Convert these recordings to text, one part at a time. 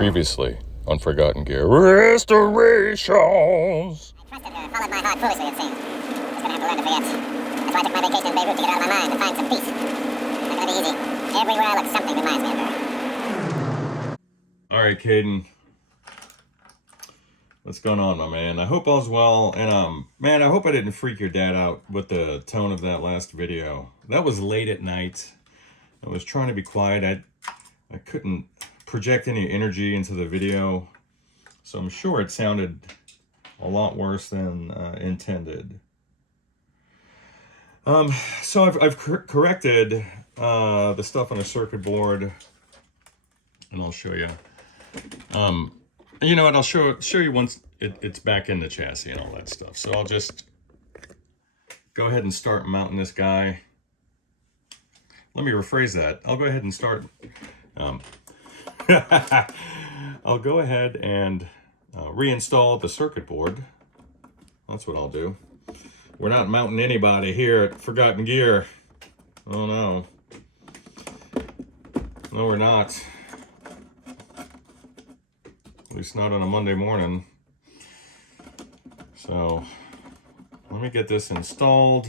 Previously on Forgotten Gear Restorations. I trusted her, followed my heart foolishly, it seems. Just gonna have to learn to forget. That's why I took my vacation in Beirut to get out of my mind and find some peace. Not gonna be easy. Everywhere I look, something reminds me of her. Alright, Caden. What's going on, my man? I hope all's well. And, man, I hope I didn't freak your dad out with the tone of that last video. That was late at night. I was trying to be quiet. I couldn't project any energy into the video, so I'm sure it sounded a lot worse than intended. So I've corrected the stuff on the circuit board, and I'll show you. You know what? I'll show you once it's back in the chassis and all that stuff. So I'll just go ahead and start mounting this guy. Let me rephrase that. I'll go ahead and start. I'll go ahead and reinstall the circuit board. That's what I'll do. We're not mounting anybody here at Forgotten Gear. Oh no. No, we're not. At least not on a Monday morning. So let me get this installed.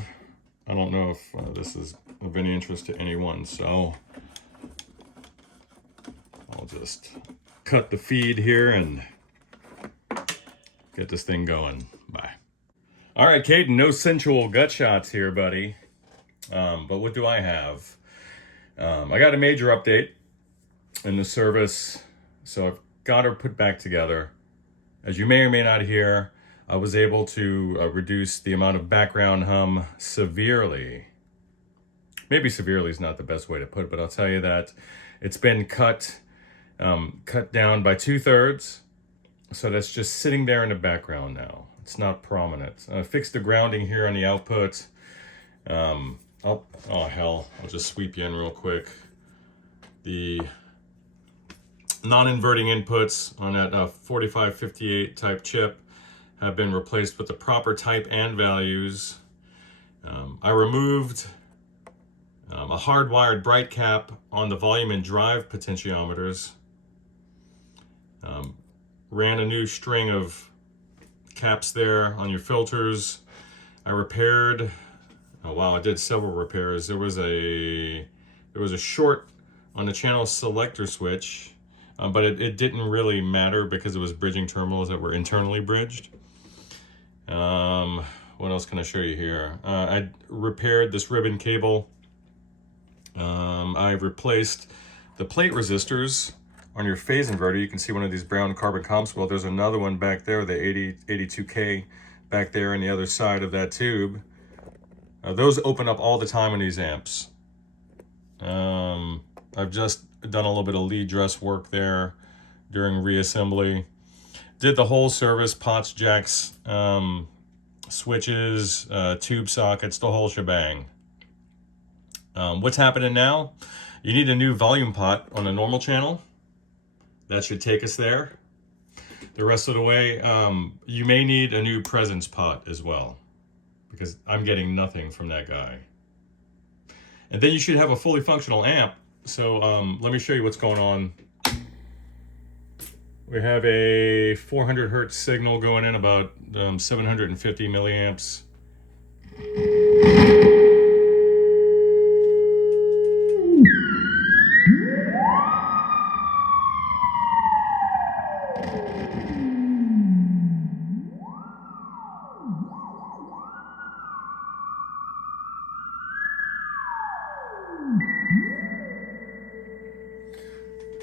I don't know if this is of any interest to anyone, so I'll just cut the feed here and get this thing going. Bye. All right, Caden, no sensual gut shots here, buddy. But what do I have? I got a major update in the service, so I've got her put back together. As you may or may not hear, I was able to reduce the amount of background hum severely. Maybe severely is not the best way to put it, but I'll tell you that it's been cut down by 2/3. So that's just sitting there in the background now. It's not prominent. I fixed the grounding here on the output. Oh hell, I'll just sweep you in real quick. The non-inverting inputs on that 4558 type chip have been replaced with the proper type and values. I removed a hardwired bright cap on the volume and drive potentiometers. Ran a new string of caps there on your filters. I repaired, oh wow, I did several repairs. There was a short on the channel selector switch, but it didn't really matter because it was bridging terminals that were internally bridged. What else can I show you here? I repaired this ribbon cable. I replaced the plate resistors on your phase inverter. You can see one of these brown carbon comps. Well, there's another one back there, the 82K back there on the other side of that tube. Those open up all the time on these amps. I've just done a little bit of lead dress work there during reassembly. Did the whole service, pots, jacks, switches, tube sockets, the whole shebang. What's happening now? You need a new volume pot on the normal channel. That should take us there. The rest of the way, you may need a new presence pot as well, because I'm getting nothing from that guy. And then you should have a fully functional amp. So let me show you what's going on. We have a 400 hertz signal going in, about 750 milliamps.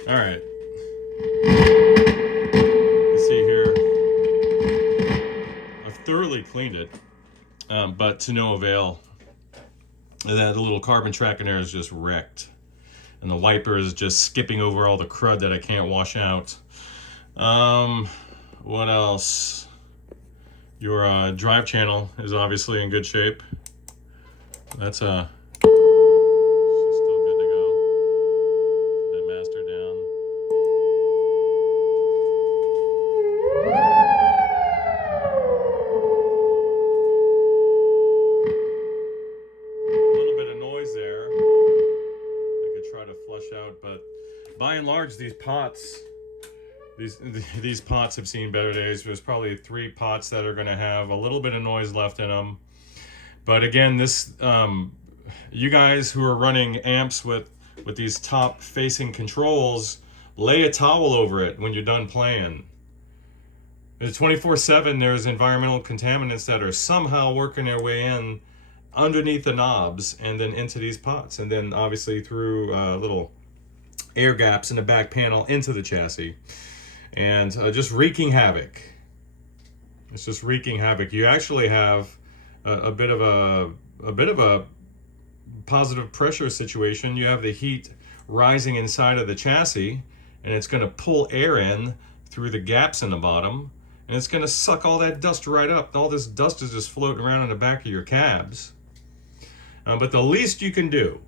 All right. You see here, I've thoroughly cleaned it, but to no avail. That little carbon track in there is just wrecked. And the wiper is just skipping over all the crud that I can't wash out. What else? Your drive channel is obviously in good shape. That's a... by and large, these pots These pots have seen better days. There's probably 3 pots that are going to have a little bit of noise left in them. But again, this you guys who are running amps with these top facing controls, lay a towel over it when you're done playing. 24/7, there's environmental contaminants that are somehow working their way in underneath the knobs and then into these pots, and then obviously through little air gaps in the back panel into the chassis, and just wreaking havoc. It's just wreaking havoc. You actually have a bit of a positive pressure situation. You have the heat rising inside of the chassis, and it's going to pull air in through the gaps in the bottom, and it's going to suck all that dust right up. All this dust is just floating around in the back of your cabs. But the least you can do,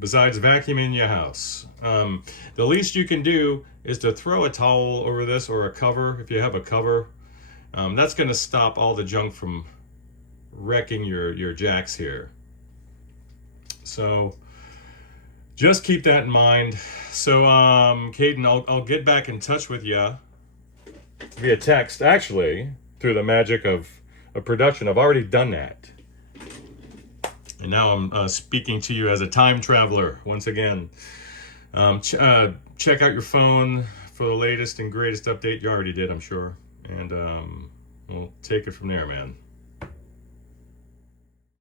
besides vacuuming your house, the least you can do is to throw a towel over this, or a cover, if you have a cover. That's going to stop all the junk from wrecking your jacks here. So just keep that in mind. So Caden, I'll get back in touch with you via text, actually, through the magic of production. I've already done that. And now I'm speaking to you as a time traveler once again. Check out your phone for the latest and greatest update. You already did, I'm sure. And we'll take it from there, man.